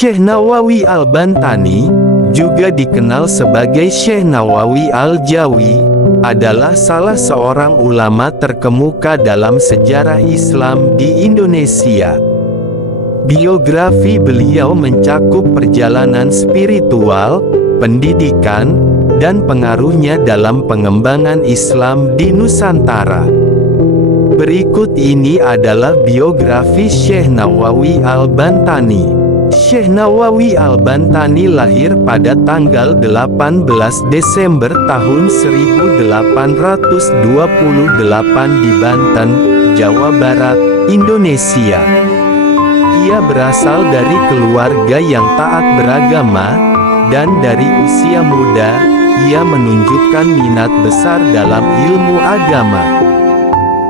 Syekh Nawawi Al-Bantani, juga dikenal sebagai Syekh Nawawi Al-Jawi, adalah salah seorang ulama terkemuka dalam sejarah Islam di Indonesia. Biografi beliau mencakup perjalanan spiritual, pendidikan, dan pengaruhnya dalam pengembangan Islam di Nusantara. Berikut ini adalah biografi Syekh Nawawi Al-Bantani. Syekh Nawawi Al-Bantani lahir pada tanggal 18 Desember tahun 1828 di Banten, Jawa Barat, Indonesia. Ia berasal dari keluarga yang taat beragama, dan dari usia muda, ia menunjukkan minat besar dalam ilmu agama.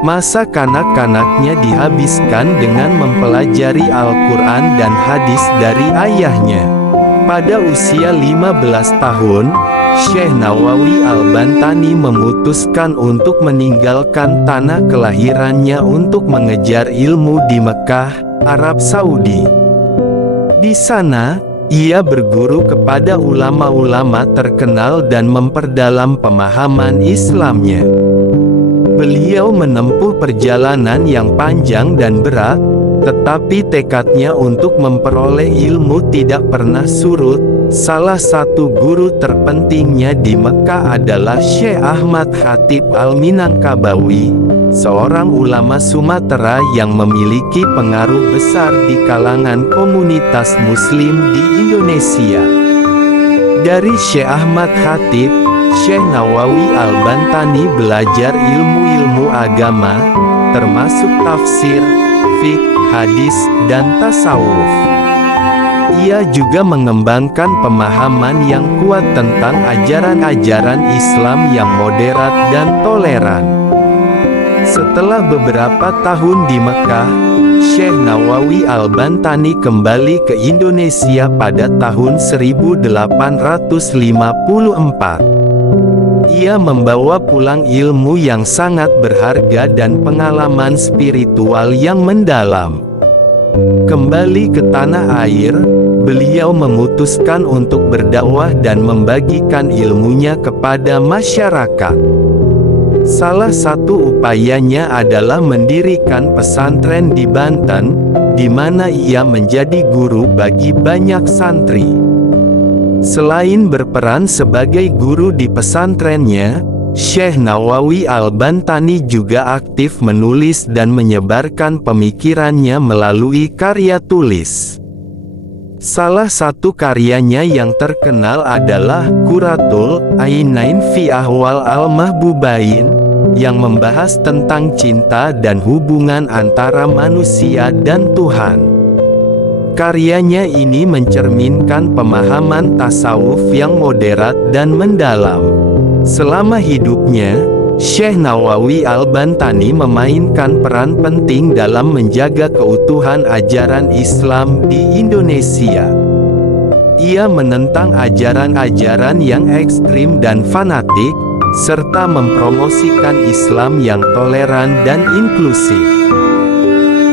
Masa kanak-kanaknya dihabiskan dengan mempelajari Al-Quran dan hadis dari ayahnya. Pada usia 15 tahun, Syekh Nawawi Al-Bantani memutuskan untuk meninggalkan tanah kelahirannya untuk mengejar ilmu di Mekah, Arab Saudi. Di sana, ia berguru kepada ulama-ulama terkenal dan memperdalam pemahaman Islamnya. Beliau menempuh perjalanan yang panjang dan berat, tetapi tekadnya untuk memperoleh ilmu tidak pernah surut. Salah satu guru terpentingnya di Mekah adalah Syekh Ahmad Khatib Al-Minangkabawi, seorang ulama Sumatera yang memiliki pengaruh besar di kalangan komunitas Muslim di Indonesia. Dari Syekh Ahmad Khatib, Syekh Nawawi Al-Bantani belajar ilmu-ilmu agama, termasuk tafsir, fiqh, hadis, dan tasawuf. Ia juga mengembangkan pemahaman yang kuat tentang ajaran-ajaran Islam yang moderat dan toleran. Setelah beberapa tahun di Mekah, Syekh Nawawi Al-Bantani kembali ke Indonesia pada tahun 1854. Ia membawa pulang ilmu yang sangat berharga dan pengalaman spiritual yang mendalam. Kembali ke tanah air, beliau memutuskan untuk berdakwah dan membagikan ilmunya kepada masyarakat. Salah satu upayanya adalah mendirikan pesantren di Banten, di mana ia menjadi guru bagi banyak santri. Selain berperan sebagai guru di pesantrennya, Syekh Nawawi Al-Bantani juga aktif menulis dan menyebarkan pemikirannya melalui karya tulis. Salah satu karyanya yang terkenal adalah Qurratul Ainain fi Ahwal Al-Mahbubain, yang membahas tentang cinta dan hubungan antara manusia dan Tuhan. Karyanya ini mencerminkan pemahaman tasawuf yang moderat dan mendalam. Selama hidupnya, Syekh Nawawi Al-Bantani memainkan peran penting dalam menjaga keutuhan ajaran Islam di Indonesia. Ia menentang ajaran-ajaran yang ekstrim dan fanatik, serta mempromosikan Islam yang toleran dan inklusif.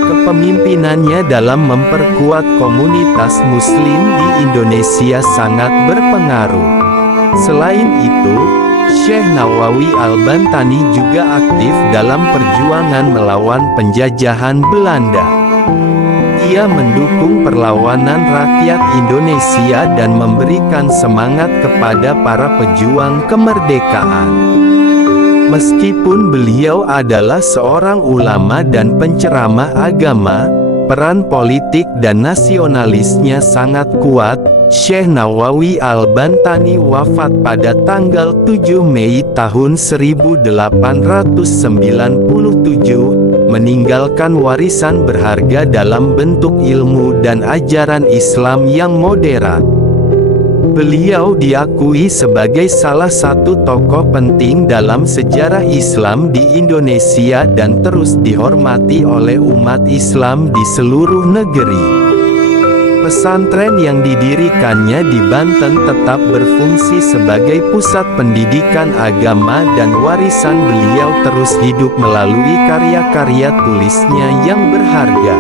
Kepemimpinannya dalam memperkuat komunitas Muslim di Indonesia sangat berpengaruh. Selain itu, Syekh Nawawi Al-Bantani juga aktif dalam perjuangan melawan penjajahan Belanda. Ia mendukung perlawanan rakyat Indonesia dan memberikan semangat kepada para pejuang kemerdekaan. Meskipun beliau adalah seorang ulama dan penceramah agama, peran politik dan nasionalisnya sangat kuat. Syekh Nawawi Al-Bantani wafat pada tanggal 7 Mei tahun 1897, meninggalkan warisan berharga dalam bentuk ilmu dan ajaran Islam yang moderat. Beliau diakui sebagai salah satu tokoh penting dalam sejarah Islam di Indonesia dan terus dihormati oleh umat Islam di seluruh negeri. Pesantren yang didirikannya di Banten tetap berfungsi sebagai pusat pendidikan agama dan warisan beliau terus hidup melalui karya-karya tulisnya yang berharga.